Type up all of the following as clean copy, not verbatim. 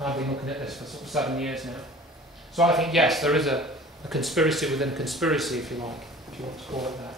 I've been looking at this for sort of 7 years now. So I think, yes, there is a conspiracy within conspiracy, if you like, if you want to call it that.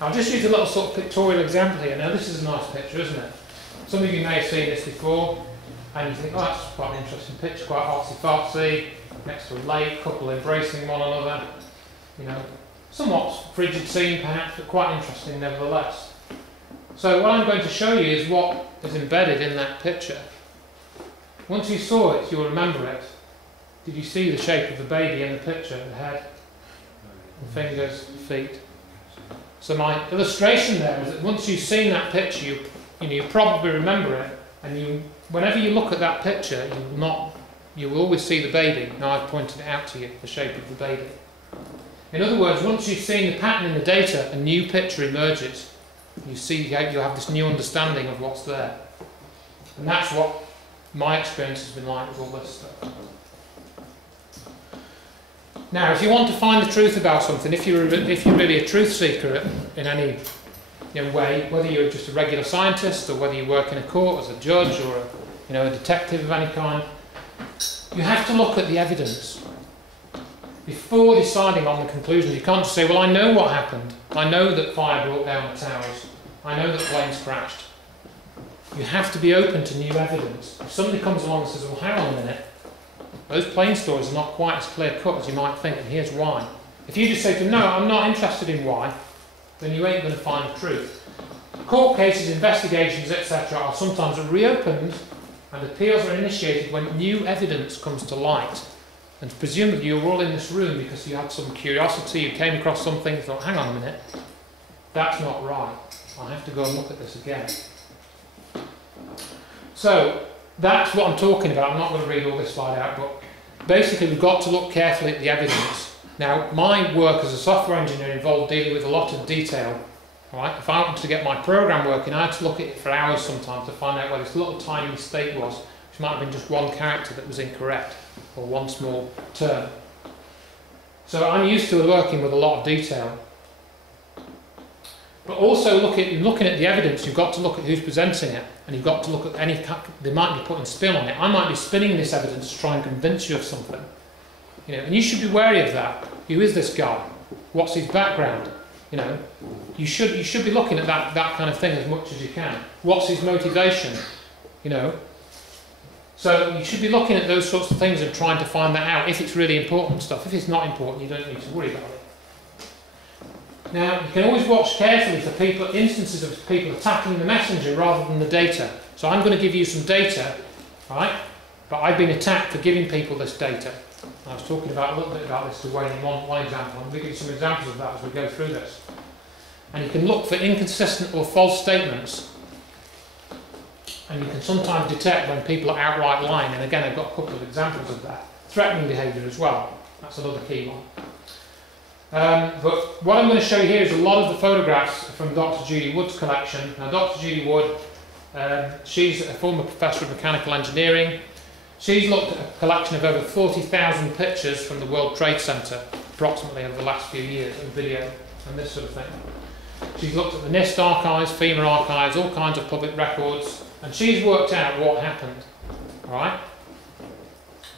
I'll just use a little sort of pictorial example here. Now, this is a nice picture, isn't it? Some of you may have seen this before, and you think, oh, that's quite an interesting picture, quite artsy-fartsy, next to a lake, couple embracing one another. You know, somewhat frigid scene perhaps, but quite interesting nevertheless. So what I'm going to show you is what is embedded in that picture. Once you saw it, you'll remember it. Did you see the shape of the baby in the picture? The head, the fingers, the feet. So my illustration there is that once you've seen that picture, you probably remember it, and whenever you look at that picture, you will always see the baby. Now I've pointed it out to you, the shape of the baby. In other words, once you've seen the pattern in the data, a new picture emerges. You have this new understanding of what's there. And that's what my experience has been like with all this stuff. Now, if you want to find the truth about something, if you're really a truth seeker in any way, whether you're just a regular scientist or whether you work in a court as a judge or a detective of any kind, you have to look at the evidence before deciding on the conclusion. You can't just say, well, I know what happened. I know that fire brought down the towers. I know that planes crashed. You have to be open to new evidence. If somebody comes along and says, well, hang on a minute, those plane stories are not quite as clear-cut as you might think, and here's why. If you just say to them, no, I'm not interested in why, then you ain't going to find the truth. Court cases, investigations, etc. are sometimes reopened and appeals are initiated when new evidence comes to light. And presumably you're all in this room because you had some curiosity, you came across something, you thought, hang on a minute, that's not right. I have to go and look at this again. So, that's what I'm talking about. I'm not going to read all this slide out, but basically we've got to look carefully at the evidence. Now, my work as a software engineer involved dealing with a lot of detail. Right? If I wanted to get my program working, I had to look at it for hours sometimes to find out where this little tiny mistake was, which might have been just one character that was incorrect, or one small term. So I'm used to working with a lot of detail. But also looking at the evidence, you've got to look at who's presenting it, and you've got to look at they might be putting spin on it. I might be spinning this evidence to try and convince you of something. And you should be wary of that. Who is this guy? What's his background? You should be looking at that kind of thing as much as you can. What's his motivation? So you should be looking at those sorts of things and trying to find that out if it's really important stuff. If it's not important, you don't need to worry about it. Now, you can always watch carefully for instances of people attacking the messenger rather than the data. So I'm going to give you some data, right? But I've been attacked for giving people this data. I was talking about a little bit about this to Wayne in one example. I'm going to give you some examples of that as we go through this. And you can look for inconsistent or false statements. And you can sometimes detect when people are outright lying. And again, I've got a couple of examples of that. Threatening behaviour as well. That's another key one. But what I'm going to show you here is a lot of the photographs from Dr. Judy Wood's collection. Now, Dr. Judy Wood, she's a former professor of mechanical engineering. She's looked at a collection of over 40,000 pictures from the World Trade Center, approximately over the last few years, and video, and this sort of thing. She's looked at the NIST archives, FEMA archives, all kinds of public records, and she's worked out what happened. All right?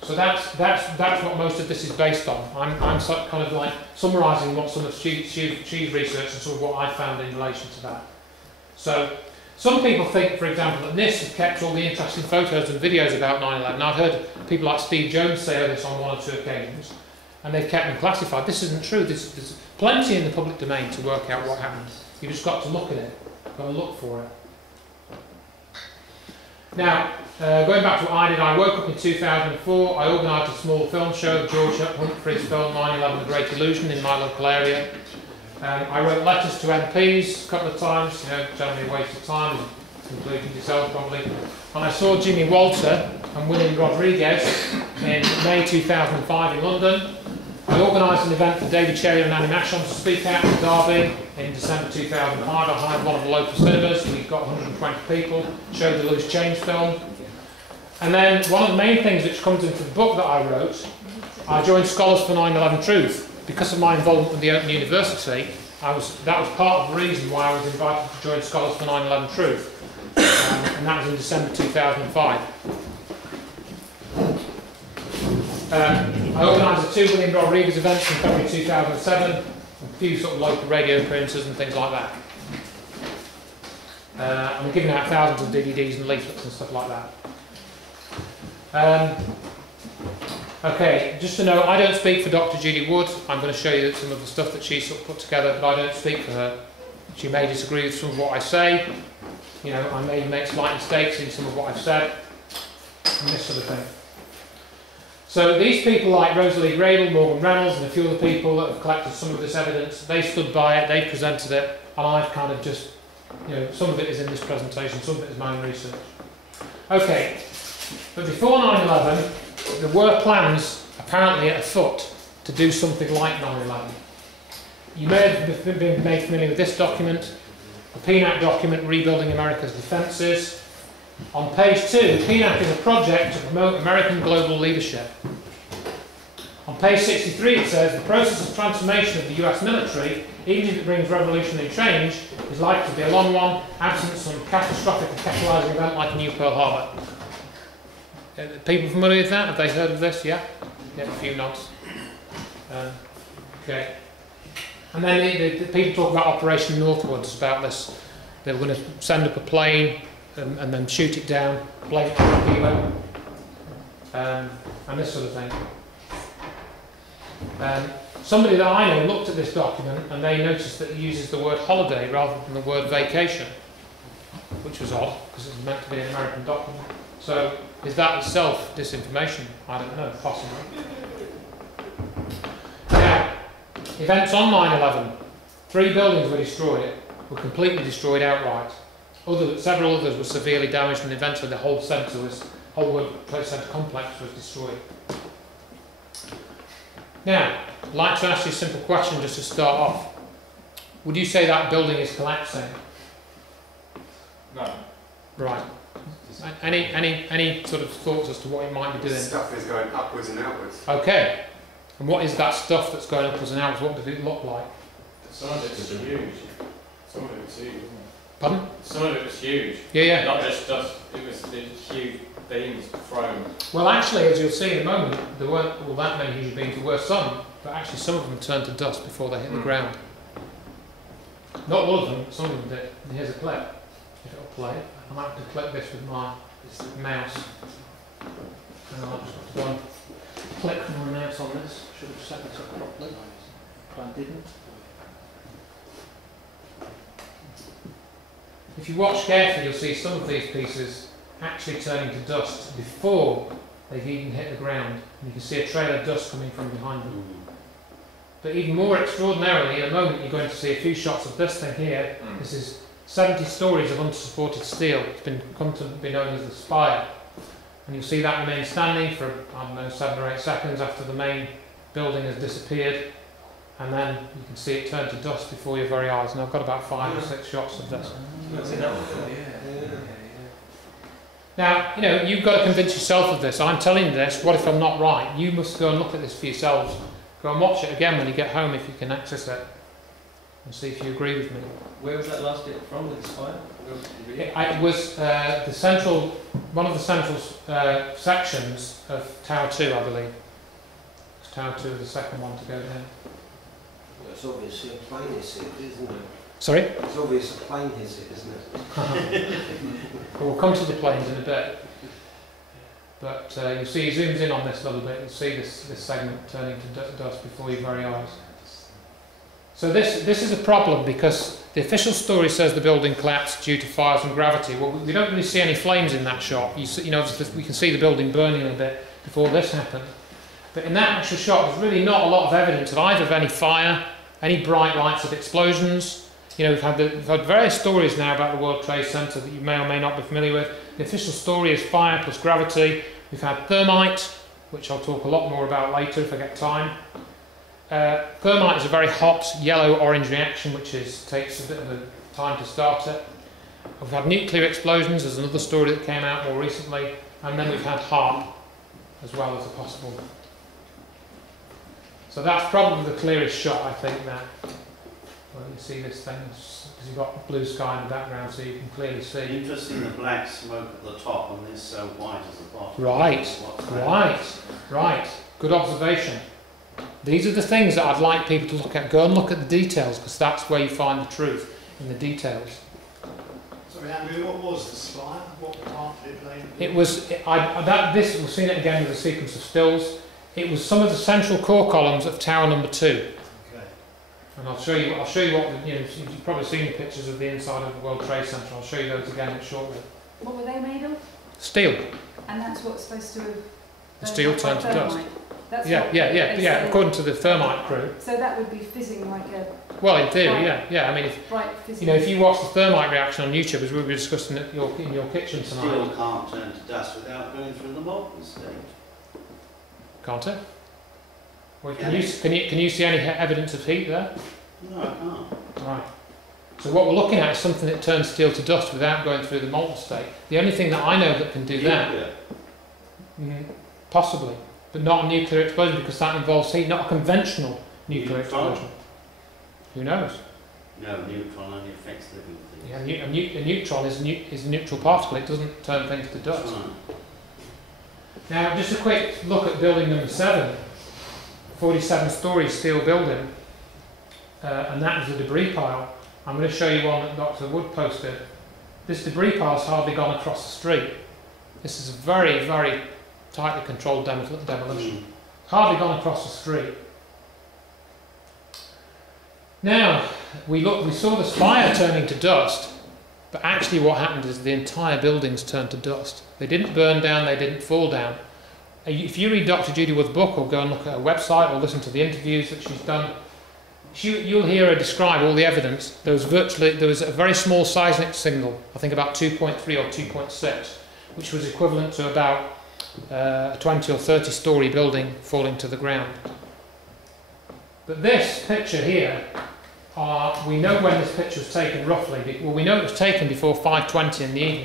So that's what most of this is based on. I'm kind of like summarising what some of she's researched and sort of what I found in relation to that. So some people think, for example, that NIST have kept all the interesting photos and videos about 9/11. I've heard people like Steve Jones say this on 1 or 2 occasions, and they've kept them classified. This isn't true. There's plenty in the public domain to work out what happened. You've just got to look at it. Got to look for it. Now, going back to what I did, I woke up in 2004. I organised a small film show, George Humphrey's film 9/11 The Great Illusion, in my local area. I wrote letters to MPs a couple of times, generally a waste of time, including yourself probably. And I saw Jimmy Walter and William Rodriguez in May 2005 in London. I organised an event for David Cherry and Annie Mashon to speak out in Derby in December 2005. I hired one of the local cinemas. We got 120 people, showed the Loose Change film. And then one of the main things which comes into the book that I wrote, I joined Scholars for 9/11 Truth. Because of my involvement with the Open University, that was part of the reason why I was invited to join Scholars for 9/11 Truth. And that was in December 2005. I organised a 2 William Rodriguez events in February 2007, a few sort of local radio appearances and things like that. I'm giving out thousands of DVDs and leaflets and stuff like that. Okay, just to know, I don't speak for Dr. Judy Wood. I'm going to show you some of the stuff that she sort of put together, but I don't speak for her. She may disagree with some of what I say. You know, I may make slight mistakes in some of what I've said, and this sort of thing. So these people like Rosalie Grable, Morgan Reynolds, and a few other people that have collected some of this evidence, they stood by it, they presented it, and I've kind of just, you know, some of it is in this presentation, some of it is my own research. Okay, but before 9/11, there were plans, apparently afoot, to do something like 9/11. You may have been made familiar with this document, the PNAC document, Rebuilding America's Defences. On page 2, PNAC is a project to promote American global leadership. On page 63 it says, the process of transformation of the US military, even if it brings revolutionary change, is likely to be a long one, absent some catastrophic and catalysing event like New Pearl Harbor. People familiar with that? Have they heard of this? Yeah? Yeah, a few nods. Okay. And then the people talk about Operation Northwoods, about this. They were going to send up a plane and then shoot it down, blame it on the kilo, and this sort of thing. Somebody that I know looked at this document and they noticed that it uses the word holiday rather than the word vacation, which was odd because it was meant to be an American document. So is that itself disinformation? I don't know, possibly. Now, events on 9/11. 3 buildings were destroyed, were completely destroyed outright. Several others were severely damaged, and eventually the whole World Trade Center complex was destroyed. Now, I'd like to ask you a simple question just to start off. Would you say that building is collapsing? No. Right. Any sort of thoughts as to what it might be doing? Stuff is going upwards and outwards. Okay. And what is that stuff that's going upwards and outwards? What does it look like? Some of it's huge. Some of it was huge, wasn't it? Pardon? Some of it was huge. Yeah. Not just dust, it was the huge beams thrown. Well, actually, as you'll see in a moment, there weren't all that many huge beams. There were some, but actually some of them turned to dust before they hit the ground. Not all of them, some of them did. And here's a clip, if it'll play. I might have to click this with my mouse. And I'll just have to go and click my mouse on this. Should have set this up properly, but I didn't. If you watch carefully, you'll see some of these pieces actually turning to dust before they've even hit the ground. And you can see a trail of dust coming from behind them. But even more extraordinarily, in a moment you're going to see a few shots of this thing here. This is 70 stories of unsupported steel. It's come to be known as the spire. And you'll see that remain standing for, I don't know, 7 or 8 seconds after the main building has disappeared. And then you can see it turn to dust before your very eyes. And I've got about 5 or 6 shots of this. Now, you know, you've got to convince yourself of this. I'm telling you this, what if I'm not right? You must go and look at this for yourselves. Go and watch it again when you get home if you can access it. And see if you agree with me. Where was that last bit from with the spire? It was one of the central sections of Tower 2, I believe. Tower 2 is the second one to go down. Well, it's obviously a plane hits it, isn't it? Sorry? It's obvious a plane hits it, isn't it? We'll come to the planes in a bit. But you'll see, he zooms in on this a little bit, you'll see this segment turning to dust before your very eyes. So this is a problem because the official story says the building collapsed due to fires and gravity. Well, we don't really see any flames in that shot. You know, we can see the building burning a bit before this happened. But in that actual shot, there's really not a lot of evidence of either of any fire, any bright lights of explosions. You know, we've had various stories now about the World Trade Center that you may or may not be familiar with. The official story is fire plus gravity. We've had thermite, which I'll talk a lot more about later if I get time. Thermite is a very hot yellow-orange reaction which takes a bit of a time to start it. We've had nuclear explosions, there's another story that came out more recently, and then we've had HAARP as well as a possible. So that's probably the clearest shot, I think, now. Well, you see this thing, because you've got blue sky in the background so you can clearly see. Interesting, the black smoke at the top and this so white at the bottom. Right. Good observation. These are the things that I'd like people to look at. Go and look at the details, because that's where you find the truth, in the details. Sorry, Andrew, what was the spire? What part did it play in? It was, we've seen it again with a sequence of stills. It was some of the central core columns of tower number 2. Okay. And I'll show you what, you've probably seen the pictures of the inside of the World Trade Center. I'll show you those again shortly. What were they made of? Steel. And that's what's supposed to have... The steel turned to dust. That's Yeah, according to the thermite crew. So that would be fizzing like a... Well, in theory, yeah. I mean, bright fizzing. if you watch the thermite reaction on YouTube, as we were discussing in your kitchen tonight. Steel can't turn to dust without going through the molten state. Can't it? Well, can you see any evidence of heat there? No, I can't. Right. So what we're looking at is something that turns steel to dust without going through the molten state. The only thing that I know that can do that, possibly, but not a nuclear explosion, because that involves heat, not a conventional nuclear explosion. Who knows? No, neutron only affects living things. Yeah, a neutron is a neutral particle. It doesn't turn things to dust. Right. Now, just a quick look at building number 7, 47-storey steel building, and that is a debris pile. I'm going to show you one that Dr. Wood posted. This debris pile has hardly gone across the street. This is a very, very tightly controlled demolition. Hardly gone across the street. Now, we saw the spire turning to dust, but actually what happened is the entire buildings turned to dust. They didn't burn down, they didn't fall down. If you read Dr. Judy Wood's book, or go and look at her website, or listen to the interviews that she's done, you'll hear her describe all the evidence. There was a very small seismic signal, I think about 2.3 or 2.6, which was equivalent to about a 20 or 30-storey building falling to the ground. But this picture here, we know when this picture was taken roughly. Well, we know it was taken before 5:20 in the evening.